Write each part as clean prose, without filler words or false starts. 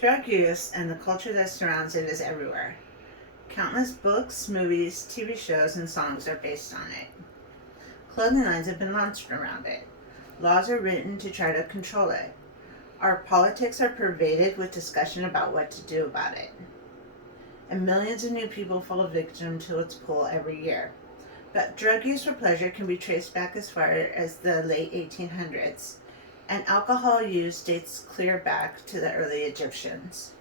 Drug use and the culture that surrounds it is everywhere. Countless books, movies, TV shows, and songs are based on it. Clothing lines have been launched around it. Laws are written to try to control it. Our politics are pervaded with discussion about what to do about it. And millions of new people fall victim to its pull every year. But drug use for pleasure can be traced back as far as the late 1800s, and alcohol use dates clear back to the early Egyptians.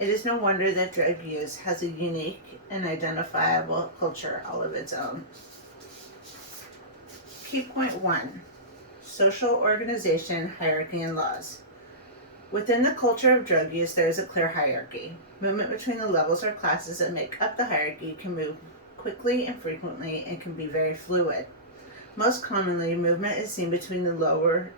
It is no wonder that drug use has a unique and identifiable culture all of its own. Key point 1: Social organization, hierarchy, and laws. Within the culture of drug use, there is a clear hierarchy. Movement between the levels or classes that make up the hierarchy can move quickly and frequently and can be very fluid. Most commonly, movement is seen between the lower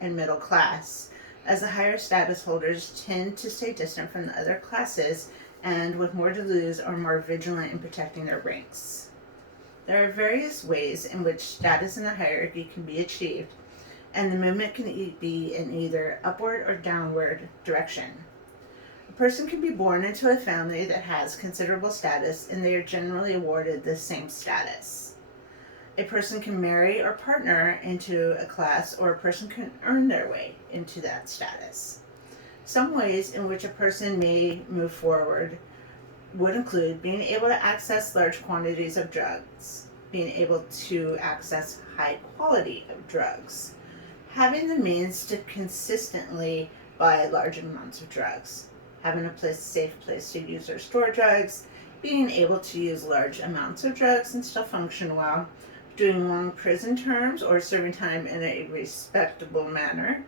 and middle class, as the higher status holders tend to stay distant from the other classes and with more to lose are more vigilant in protecting their ranks. There are various ways in which status in the hierarchy can be achieved, and the movement can be in either upward or downward direction. A person can be born into a family that has considerable status, and they are generally awarded the same status. A person can marry or partner into a class, or a person can earn their way into that status. Some ways in which a person may move forward would include being able to access large quantities of drugs, being able to access high quality of drugs, having the means to consistently buy large amounts of drugs, having a safe place to use or store drugs, being able to use large amounts of drugs and still function well, doing long prison terms or serving time in a respectable manner,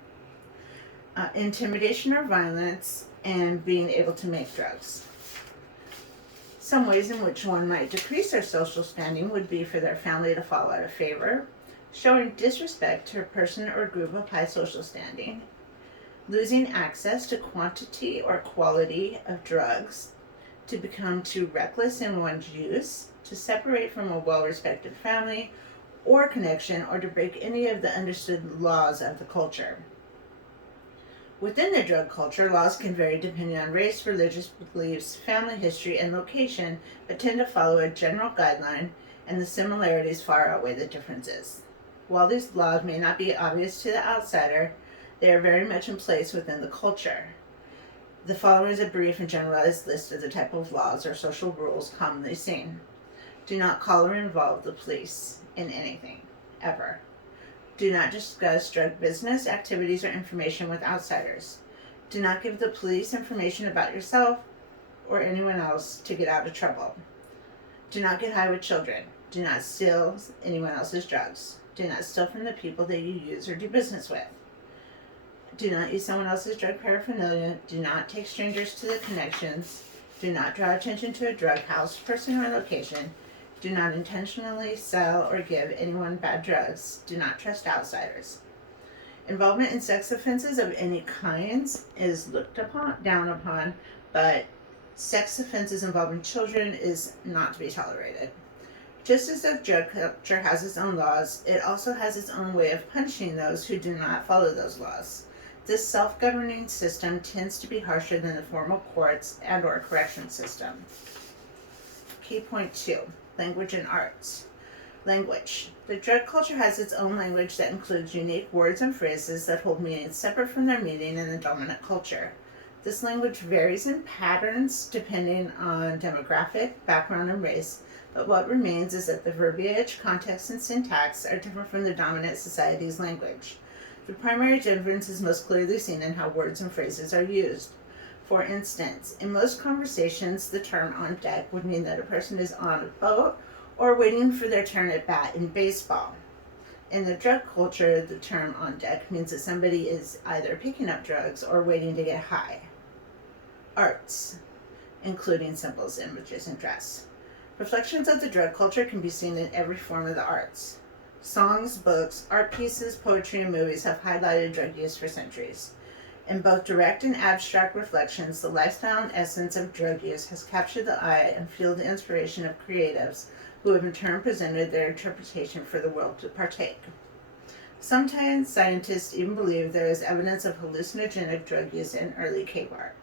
intimidation or violence, and being able to make drugs. Some ways in which one might decrease their social standing would be for their family to fall out of favor, showing disrespect to a person or group of high social standing, losing access to quantity or quality of drugs, to become too reckless in one's use, to separate from a well-respected family or connection, or to break any of the understood laws of the culture. Within the drug culture, laws can vary depending on race, religious beliefs, family history, and location, but tend to follow a general guideline, and the similarities far outweigh the differences. While these laws may not be obvious to the outsider, they are very much in place within the culture. The following is a brief and generalized list of the type of laws or social rules commonly seen. Do not call or involve the police in anything, ever. Do not discuss drug business, activities, or information with outsiders. Do not give the police information about yourself or anyone else to get out of trouble. Do not get high with children. Do not steal anyone else's drugs. Do not steal from the people that you use or do business with. Do not use someone else's drug paraphernalia. Do not take strangers to the connections. Do not draw attention to a drug house, person, or location. Do not intentionally sell or give anyone bad drugs. Do not trust outsiders. Involvement in sex offenses of any kinds is looked down upon, but sex offenses involving children is not to be tolerated. Just as the drug culture has its own laws, it also has its own way of punishing those who do not follow those laws. This self-governing system tends to be harsher than the formal courts and/or correction system. Key point 2. Language and arts. Language. The drug culture has its own language that includes unique words and phrases that hold meanings separate from their meaning in the dominant culture. This language varies in patterns depending on demographic, background, and race, but what remains is that the verbiage, context, and syntax are different from the dominant society's language. The primary difference is most clearly seen in how words and phrases are used. For instance, in most conversations, the term on deck would mean that a person is on a boat or waiting for their turn at bat in baseball. In the drug culture, the term on deck means that somebody is either picking up drugs or waiting to get high. Arts, including symbols, images, and dress. Reflections of the drug culture can be seen in every form of the arts. Songs, books, art pieces, poetry, and movies have highlighted drug use for centuries. In both direct and abstract reflections, the lifestyle and essence of drug use has captured the eye and fueled the inspiration of creatives who have in turn presented their interpretation for the world to partake. Sometimes scientists even believe there is evidence of hallucinogenic drug use in early cave art.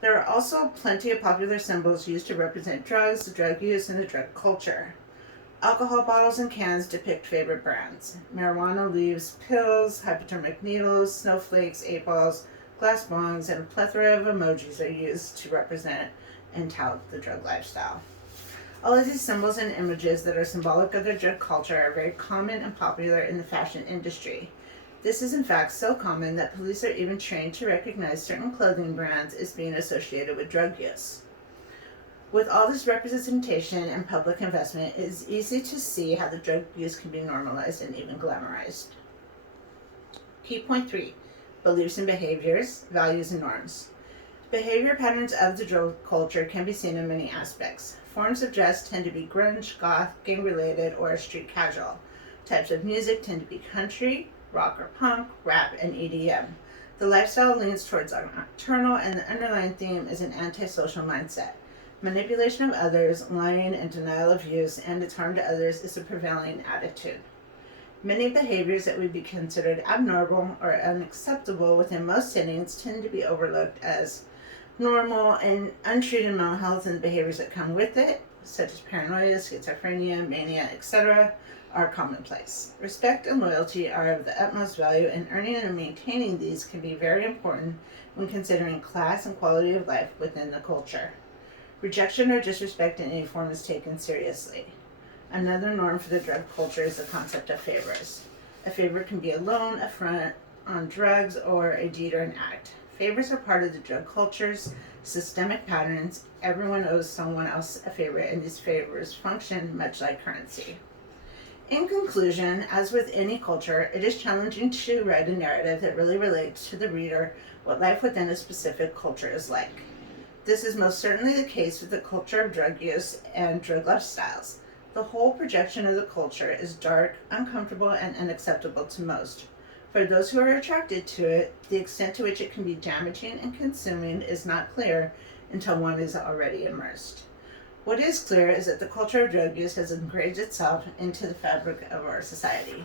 There are also plenty of popular symbols used to represent drugs, drug use, and the drug culture. Alcohol bottles and cans depict favorite brands. Marijuana leaves, pills, hypodermic needles, snowflakes, 8 balls, glass bongs, and a plethora of emojis are used to represent and tout the drug lifestyle. All of these symbols and images that are symbolic of the drug culture are very common and popular in the fashion industry. This is in fact so common that police are even trained to recognize certain clothing brands as being associated with drug use. With all this representation and public investment, it is easy to see how the drug use can be normalized and even glamorized. Key point 3: beliefs and behaviors, values and norms. Behavior patterns of the drug culture can be seen in many aspects. Forms of dress tend to be grunge, goth, gang related, or street casual. Types of music tend to be country, rock or punk, rap, and EDM. The lifestyle leans towards nocturnal, and the underlying theme is an antisocial mindset. Manipulation of others, lying, and denial of use and its harm to others is a prevailing attitude. Many behaviors that would be considered abnormal or unacceptable within most settings tend to be overlooked as normal, and untreated mental health and the behaviors that come with it, such as paranoia, schizophrenia, mania, etc., are commonplace. Respect and loyalty are of the utmost value, and earning and maintaining these can be very important when considering class and quality of life within the culture. Rejection or disrespect in any form is taken seriously. Another norm for the drug culture is the concept of favors. A favor can be a loan, a front on drugs, or a deed or an act. Favors are part of the drug culture's systemic patterns. Everyone owes someone else a favor, and these favors function much like currency. In conclusion, as with any culture, it is challenging to write a narrative that really relates to the reader what life within a specific culture is like. This is most certainly the case with the culture of drug use and drug lifestyles. The whole projection of the culture is dark, uncomfortable, and unacceptable to most. For those who are attracted to it, the extent to which it can be damaging and consuming is not clear until one is already immersed. What is clear is that the culture of drug use has engraved itself into the fabric of our society.